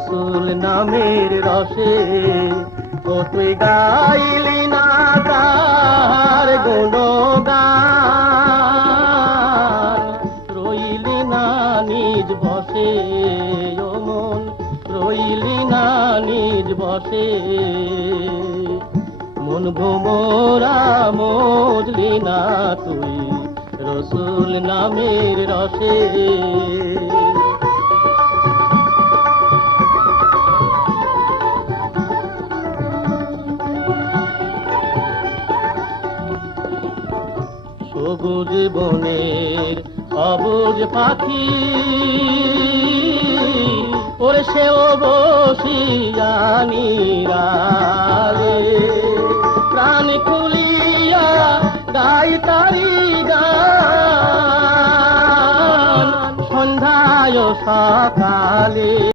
রসুল নামের রসে ও তুই গাইলি না তার গুণগান, রইলি না নিজ বসে ও মন, রইলি না নিজ বসে। মন ভোমরা মজলি না তুই রসুল নামের রসে। সবুজ বনের অবুজ পাখি ওরে সেও বসিয়া নিরালে, প্রাণ খুলিয়া গাই তারি গান সন্ধ্যায় সকালে।